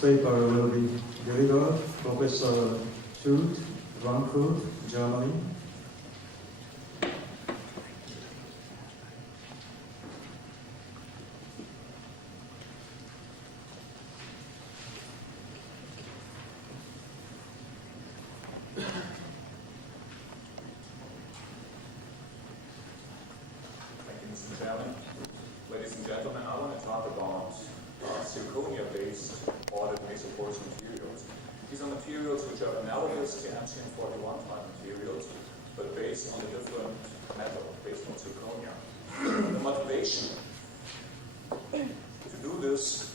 Next paper will be delivered Professor Schult, Frankfurt, Germany. Ladies and gentlemen, I want to talk about zirconia-based ordered mesoporous materials. These are materials which are analogous to MCM41 type materials, but based on a different metal, based on zirconia. The motivation to do this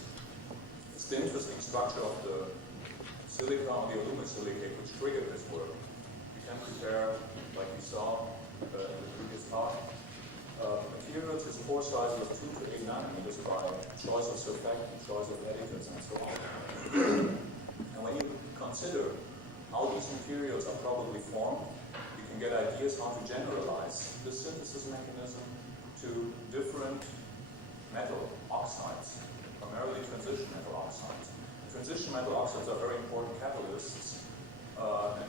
is the interesting structure of the silica on the aluminosilicate, which triggered this work. We can prepare, like we saw in the previous part, materials with pore sizes of 2 to 8 nanometers by choice of surfactant, choice of additives, and so on. And when you consider how these materials are probably formed, you can get ideas how to generalize the synthesis mechanism to different metal oxides, primarily transition metal oxides. Transition metal oxides are very important catalysts and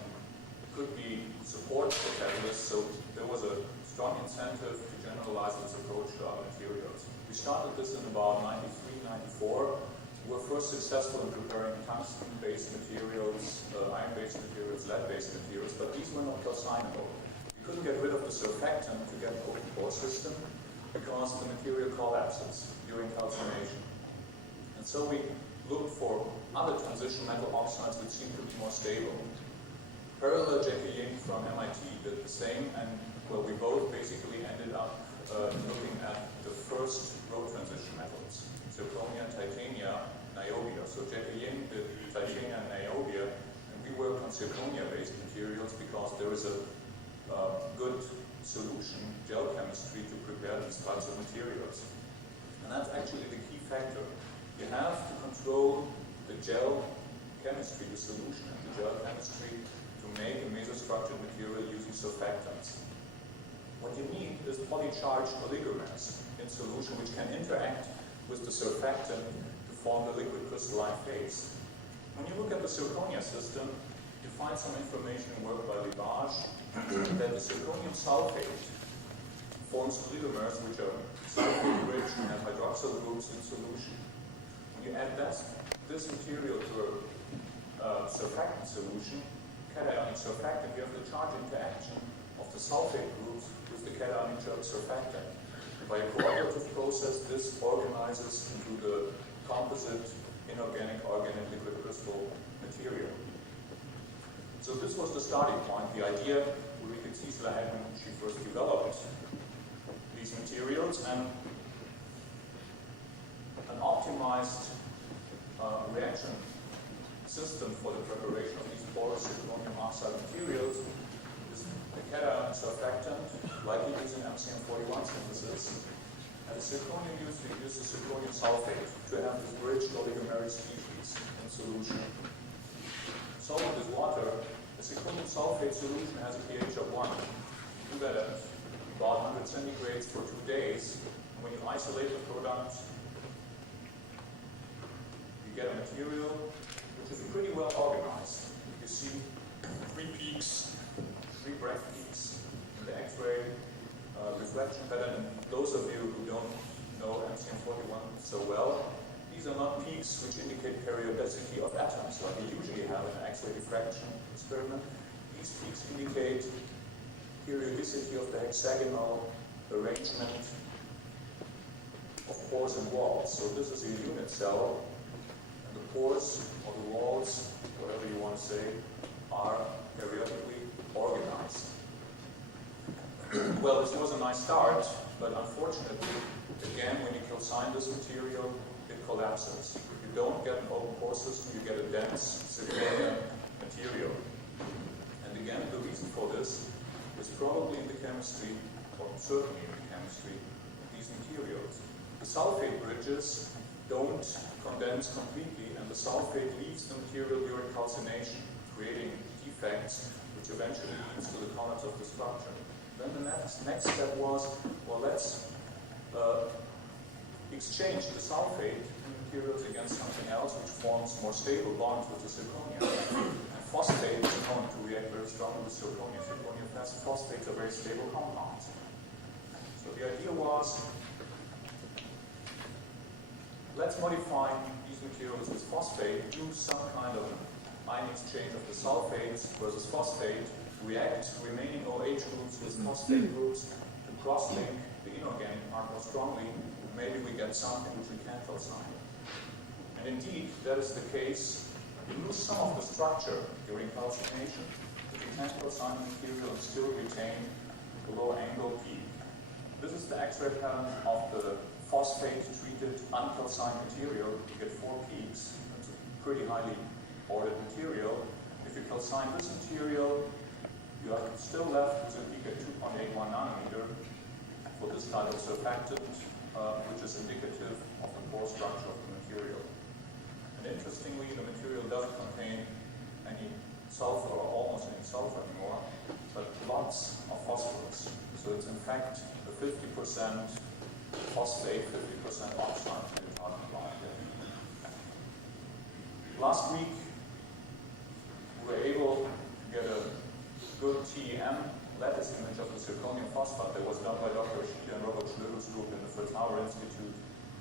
could be support for catalysts, so there was a strong incentive to generalize this approach to other materials. We started this in about 93, 94. We were first successful in preparing tungsten-based materials, iron-based materials, lead-based materials, but these were not calcinable. We couldn't get rid of the surfactant to get an open pore system because the material collapses during calcination. And so we looked for other transition metal oxides which seemed to be more stable. Parallel, Jackie Ying from MIT did the same, and well, we both basically ended up looking at the first row transition metals, zirconia, titania, niobium. So Jackie Ying did titania and niobium, and we worked on zirconia-based materials because there is a good solution, gel chemistry, to prepare these types of materials. And that's actually the key factor. You have to control the gel chemistry, the solution and the gel chemistry, to make a mesostructured material using surfactants. What you need is polycharged oligomers in solution which can interact with the surfactant to form the liquid crystalline phase. When you look at the zirconia system, you find some information in work by Libage that the zirconium sulfate forms oligomers which are sulfate-rich and have hydroxyl groups in solution. When you add this material to a surfactant solution, cationic surfactant, you have the charge interaction of the sulfate groups with the cationic surfactant. By a cooperative process, this organizes into the composite inorganic organic liquid crystal material. So this was the starting point, the idea Ulrike Ciesla had when she first developed these materials, and an optimized reaction system for the preparation of these porous zirconium oxide materials is the cation surfactant, likely using MCM41 synthesis. And the zirconium uses zirconium sulfate to have this bridged oligomeric species in solution. Solid with water, the zirconium sulfate solution has a pH of 1. You do that at about 100 centigrades for 2 days. And when you isolate the product, you get a material which is pretty well organized. You see 3 peaks, 3 breath peaks in the X-ray reflection pattern. And those of you who don't know MCM41 so well, these are not peaks which indicate periodicity of atoms like we usually have in an X-ray diffraction experiment. These peaks indicate periodicity of the hexagonal arrangement of pores and walls. So this is a unit cell, and the pores or the walls, whatever you want to say, are periodically organized. Well, this was a nice start, but unfortunately, again, when you calcine this material, it collapses. You don't get an open pore system, you get a dense zirconia material. And again, the reason for this is probably in the chemistry, or certainly in the chemistry, of these materials. The sulfate bridges don't condense completely, and the sulfate leaves the material during calcination, creating defects, which eventually leads to the collapse of the structure. Then the next step was, well, let's exchange the sulfate materials against something else which forms more stable bonds with the zirconia. And phosphate is known to react very strongly with zirconia. Zirconia phosphates are very stable compounds. So the idea was, let's modify these materials with phosphate, use some kind of ion exchange of the sulfates versus phosphate, react remaining OH groups with phosphate groups to cross-link the inorganic part more strongly. Maybe we get something which we can't calcine. And indeed, that is the case. You lose some of the structure during calcination, but you can't calcine the material and still retain the low angle peak. This is the X-ray pattern of the phosphate-treated uncalcined material. You get 4 peaks. It's a pretty highly ordered material. If you calcine this material, you are still left with a peak at 2.81 nanometer for this type of surfactant, which is indicative of the pore structure of the material. And interestingly, the material doesn't contain any sulfur, or almost any sulfur anymore, but lots of phosphorus. So it's in fact a 50% phosphate, 50% oxide that we're talking about here. Last week, we were able to get a good TEM lattice image of the zirconium phosphate that was done by Dr. Ciesla and Robert Schlögel's group in the Fritz-Hauer Institute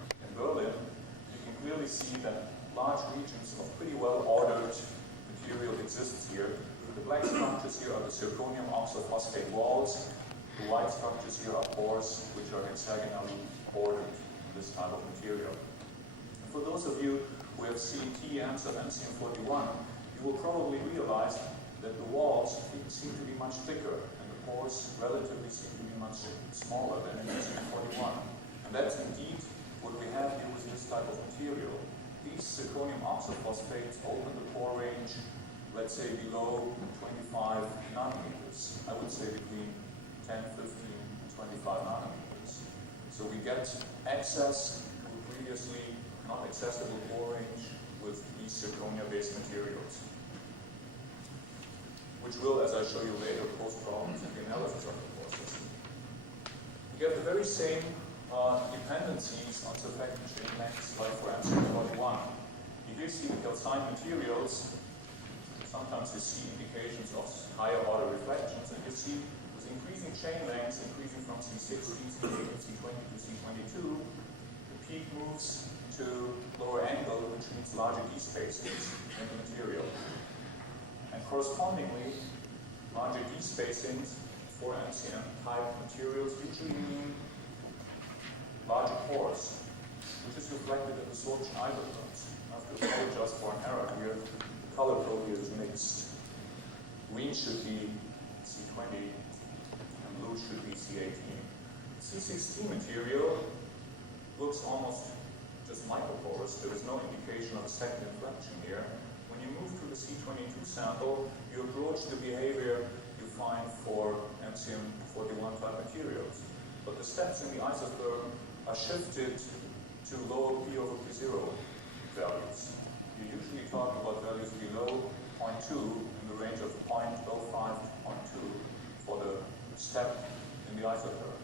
in Berlin. You can clearly see that large regions of pretty well-ordered material exists here. The black structures here are the zirconium oxophosphate walls. The white structures here are pores, which are hexagonally ordered in this type of material. And for those of you who have seen TEMs of MCM41, you will probably realize that the walls seem to be much thicker and the pores relatively seem to be much smaller than in MCM41. And that's indeed what we have here with this type of material. These zirconium oxophosphates open the pore range, let's say below 25 nanometers. I would say between 10, 15, and 25 nanometers. So we get access to previously not accessible pore range with these zirconia-based materials, which will, as I show you later, pose problems in the analysis of the pore system. We get the very same dependencies on surfactant chain lengths like for MCM41. You do see the calcined materials. Sometimes you see indications of higher order reflections, and you see with increasing chain lengths, increasing from C60, C20 to C22, the peak moves to lower angle, which means larger D spacings in the material. And correspondingly, larger D spacings for MCM type materials usually mean larger pores, which is reflected in the sorption isotones. I have to apologize for an error here. The color code here is mixed. Green should be C20 and blue should be C18. C16 material looks almost just microporous. There is no indication of a second inflection here. When you move to the C22 sample, you approach the behavior you find for MCM41 type materials. But the steps in the isotherm are shifted to lower P over P0 values. You usually talk about values below 0.2 in the range of 0.05 to 0.2 for the step in the isotherm.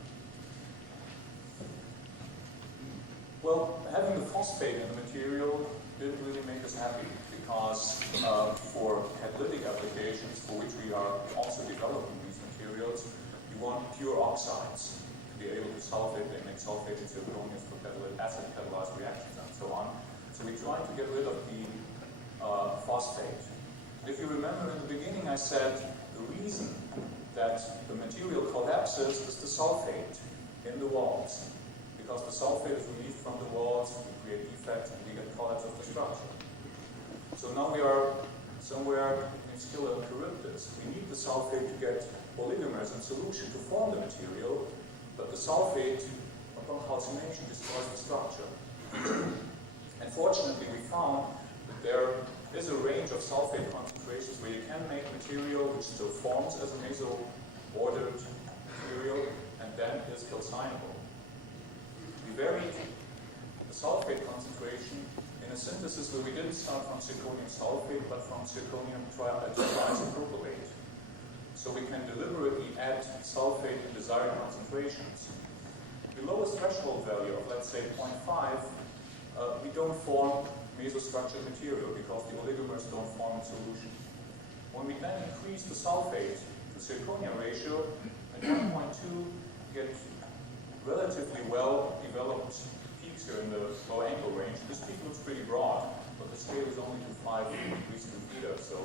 Well, having the phosphate in the material didn't really make us happy because for catalytic applications for which we are also developing these materials, you want pure oxides to be able to sulfate and make sulfated zirconias for acid catalyzed reactions and so on. So we tried to get rid of the phosphate. If you remember in the beginning I said the reason that the material collapses is the sulfate in the walls. Because the sulfate is released from the walls, we create defects and we get collapse of the structure. So now we are somewhere in Ciesla and Characterisation. We need the sulfate to get oligomers in solution to form the material, but the sulfate, upon calcination, destroys the structure. And fortunately, we found that there is a range of sulfate concentrations where you can make material which still forms as a meso-ordered material and then is calcinable. We varied the sulfate concentration in a synthesis where we didn't start from zirconium sulfate, but from zirconium triisopropylate. So we can deliberately add sulfate in desired concentrations. below a threshold value of, let's say, 0.5, we don't form mesostructured material because the oligomers don't form in solution. When we then increase the sulfate to zirconia ratio, at 1.2, you get relatively well-developed peaks here in the low angle range. This peak looks pretty broad, but the scale is only to 5 degrees per theta, so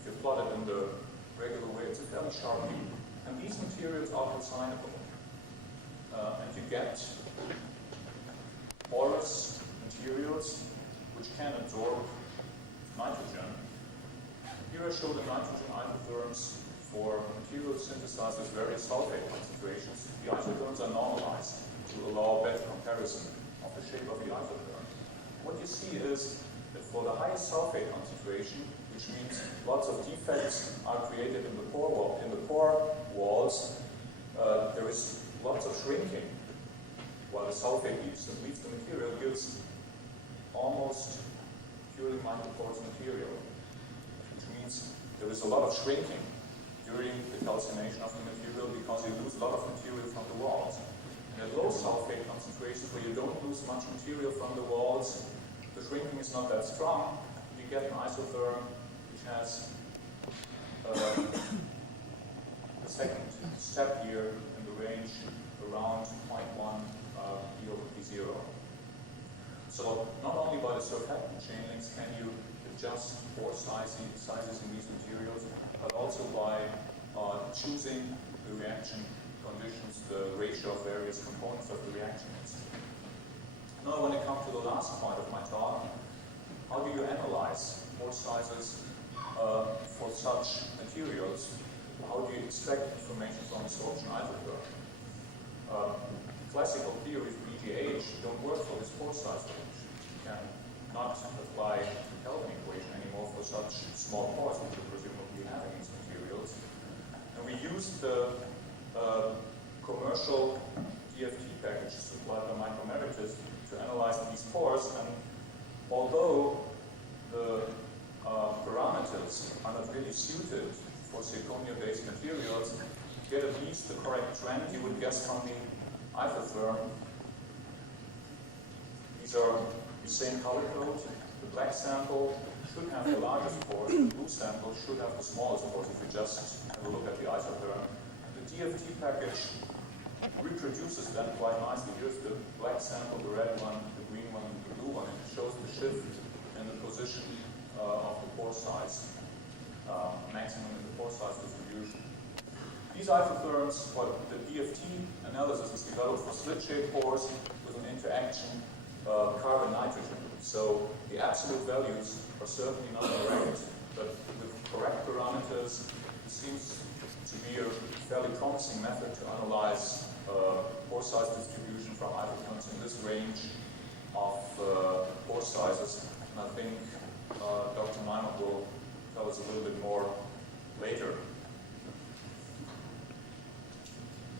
if you plot it in the regular way, it's a fairly sharp peak. And these materials are calcinable. And you get porous materials which can absorb nitrogen. Here I show the nitrogen isotherms for materials synthesized with various sulfate concentrations. The isotherms are normalized to allow better comparison of the shape of the isotherm. What you see is that for the highest sulfate concentration, which means lots of defects are created in the pore walls, there is lots of shrinking, while the sulfate leaves the material gives almost purely microporous material, which means there is a lot of shrinking during the calcination of the material because you lose a lot of material from the walls. And at low sulfate concentrations, where you don't lose much material from the walls, the shrinking is not that strong. You get an isotherm which has the second step here in the range around 0.1 P/0. So not only by the surfactant chain links can you adjust pore sizes in these materials, but also by choosing the reaction conditions, the ratio of various components of the reaction mix. Now when it comes to the last point of my talk, how do you analyze pore sizes for such materials? How do you extract information from the sorption isotherm? Classical theories of EGH don't work for this pore size range. You cannot apply the Kelvin equation anymore for such small pores which you presumably have in these materials. And we used the commercial DFT package supplied by Micromeritus to analyze these pores, and although the parameters are not really suited for zirconia-based materials, get at least the correct trend you would guess from the isotherm. These are the same color code. The black sample should have the largest pores, the blue sample should have the smallest pores if you just have a look at the isotherm. The DFT package reproduces that quite nicely. Here's the black sample, the red one, the green one, and the blue one, and it shows the shift in the position of the pore size, maximum in the pore size distribution. These isotherms, what the DFT analysis is developed for slit-shaped pores with an interaction carbon-nitrogen. So the absolute values are certainly not correct, but with correct parameters, it seems to be a fairly promising method to analyze pore size distribution from isotherms in this range of pore sizes. And I think Dr. Maimer will tell us a little bit more later.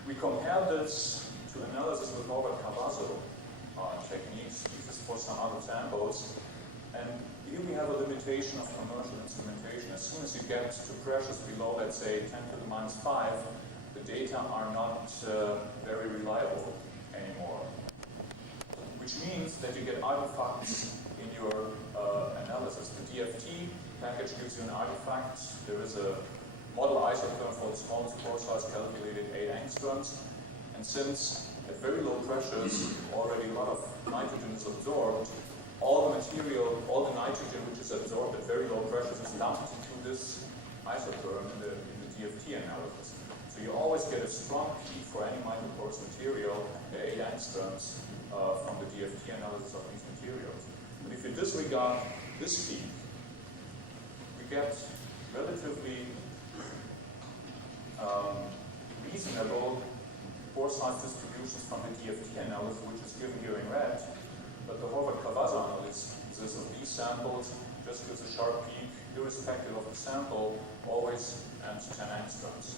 We compared this to analysis with Norbert Cavazo techniques. This is for some other samples. And here we have a limitation of commercial instrumentation. As soon as you get to pressures below, let's say, 10 to the minus 5, the data are not very reliable anymore. Which means that you get artifacts in your analysis. The DFT package gives you an artifact. There is a model isotherm for the smallest pore size calculated 8 angstroms. And since at very low pressures already a lot of nitrogen is absorbed, all the material, all the nitrogen which is absorbed at very low pressures is dumped into this isotherm in the DFT analysis. So you always get a strong peak for any microporous material, the 8 angstroms, from the DFT analysis of these materials. But if you disregard this peak, we get relatively reasonable pore size distributions from the DFT analysis, which is given here in red. But the Horvath-Cavazo analysis of these samples just gives a sharp peak, irrespective of the sample, always at 10 angstroms.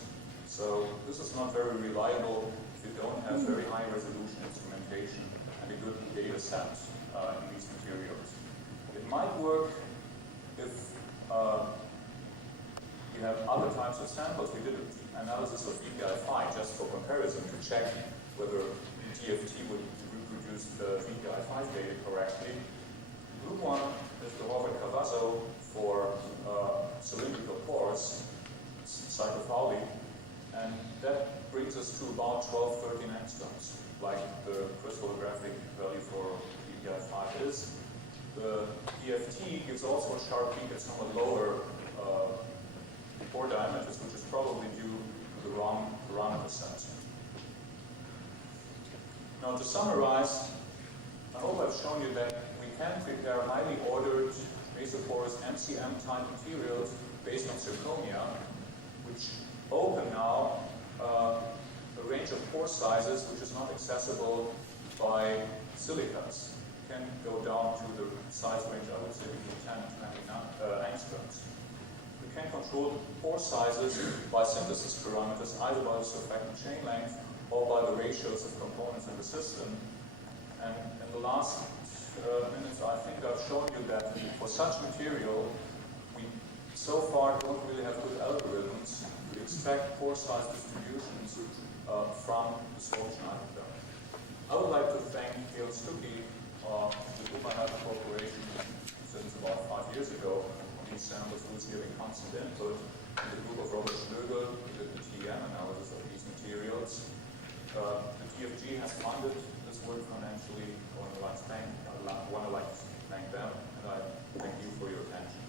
So this is not very reliable if you don't have very high resolution instrumentation and a good data set in these materials. It might work if you have other types of samples. We did an analysis of EPI5 just for comparison to check whether DFT would reproduce the VPI5 data correctly. Group 1 is the Robert Cavazzo for cylindrical pores, cyclophouli, and that brings us to about 12-13 angstroms, like the crystallographic value for VPI5 is. The DFT gives also a sharp peak at somewhat lower pore diameters, which is probably due to the wrong parameter set. Now, to summarize, I hope I've shown you that we can prepare highly ordered mesoporous MCM-type materials based on zirconia, which open now a range of pore sizes which is not accessible by silicas. Can go down to the size range, I would say, between 10 and 20 angstroms. We can control pore sizes by synthesis parameters, either by the surfactant chain length or by the ratios of components in the system. And in the last minutes, I think I've shown you that for such material, we so far don't really have good algorithms to extract pore size distributions from the solution item. I would like to thank Gail Stuckey, with whom I have a cooperation since about 5 years ago on these samples, who is giving constant input, and the group of Robert Schlögel, who did the TEM analysis of these materials. The TFG has funded this work financially. I want to like to thank them, and I thank you for your attention.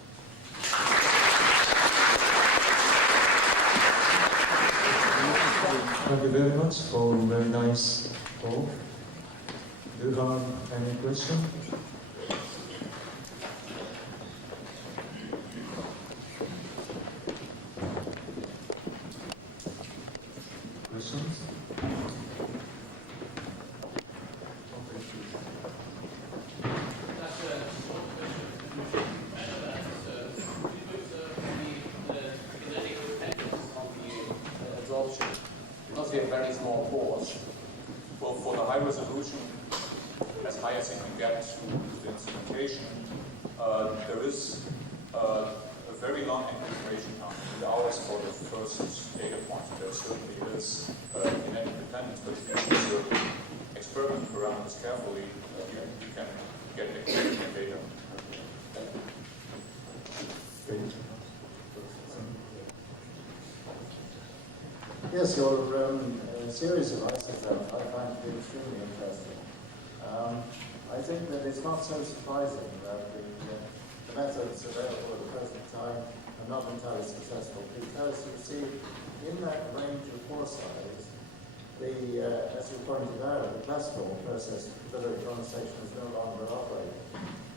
Thank you very much for a very nice talk. Do you have any questions? Questions? Because we have very small pores. Well, for the high resolution, as high as you can get with the instrumentation, there is a very long integration time. The hours for the first data point, there certainly is kinetic dependence, but if you use your experiment parameters carefully, you can get the data. Yes, your series of isotopes I find to be extremely interesting. I think that it's not so surprising that the methods available at the present time are not entirely successful, because you see, in that range of pore size, as you pointed out, the classical process of condensation is no longer operating.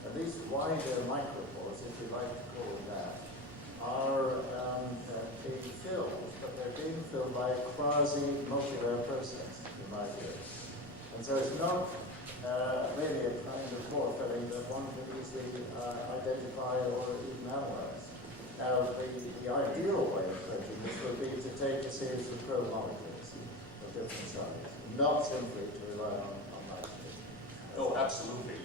And these wider micropores, if you like to call it that, are being filled, but they're being filled by a quasi-multi-layer process, in my view. And so it's not really a kind of pore filling that one can easily identify or even analyze. Now, the ideal way of approaching this would be to take a series of probe molecules of different size, not simply to rely on nitrogen. Oh, absolutely.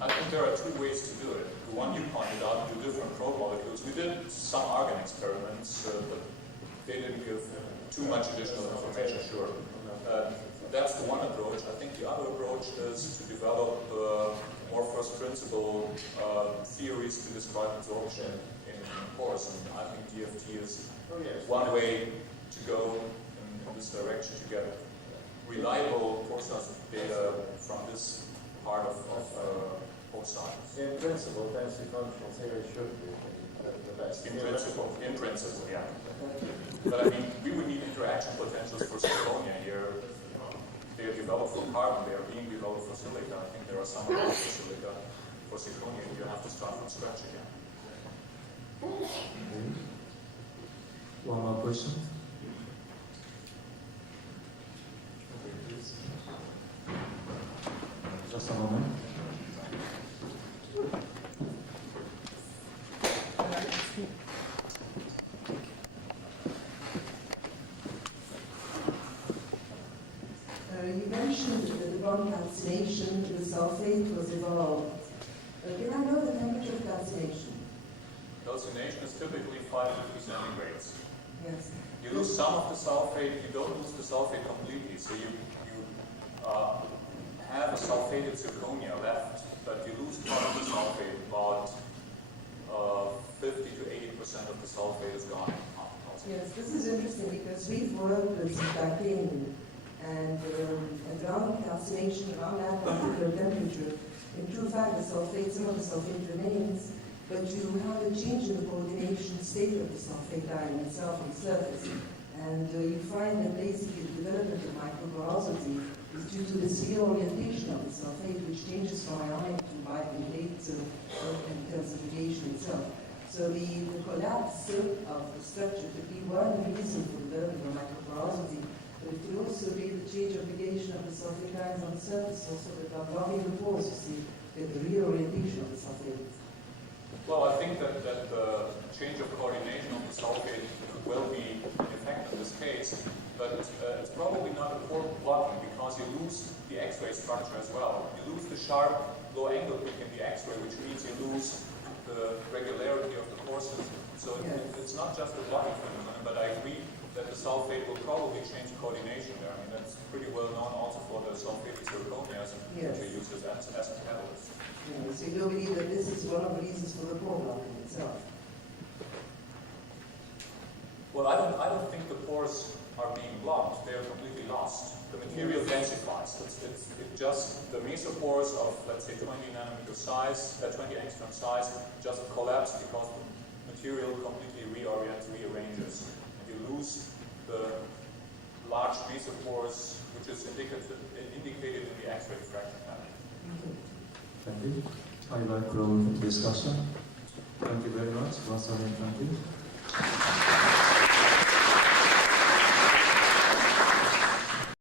I think there are two ways to do it. The one you pointed out, do different probe molecules. We did some argon experiments, but they didn't give too much additional information, sure. That's the one approach. I think the other approach is to develop more first principle theories to describe absorption in pores. And I think DFT is one way to go in this direction to get reliable pore size data from this part of pore size. In principle, density functional theory should be the best. In principle, yeah. But I mean, we would need interaction potentials for zirconia here. They are developed for carbon, they are being developed for silica. I think there are some around for silica. For zirconia, you have to start from scratch again. One more question? Just a moment. You mentioned that the bond calcination with sulfate was evolved. Can I know the temperature of calcination? Calcination is typically 550 centigrades. Yes. You lose some of the sulfate, you don't lose the sulfate completely, so have a sulfated zirconia left, but you lose part of the sulfate, about 50 to 80% of the sulfate is gone. Yes, this is interesting because we've worked with titanium and around calcination, around that particular temperature. In true fact, the sulfate, some of the sulfate remains, but you have a change in the coordination state of the sulfate ion itself on the surface. And you find that basically the development of microporosity is due to this reorientation of the sulfate, which changes from ionic to biphasate and calcification itself. So the collapse of the structure could be one reason for the development of microporosity, but it could also be the change of negation of the sulfate ions on the surface, also that are blocking the pores, you see, with the reorientation of the sulfate. Well, I think that the change of coordination of the sulfate could well be an effect in this case, but it's probably not a pore blocking because you lose the X-ray structure as well. You lose the sharp low angle peak in the X-ray, which means you lose the regularity of the pore system. So it's not just a blocking phenomenon, but I agree that the sulfate will probably change coordination there. I mean, that's pretty well known also for the sulfated zirconias, which are used as catalysts. So you don't believe that this is one of the reasons for the pore blocking itself? Well, I don't think the pores are being blocked. They are completely lost. The material densifies. It just, the mesoporous of, let's say, 20 nanometer size, 20 angstrom size, just collapse because the material completely rearranges. And you lose the large mesoporous, which is indicated in the X-ray diffraction pattern. Thank you. I like close discussion. Thank you very much. Once again, thank you.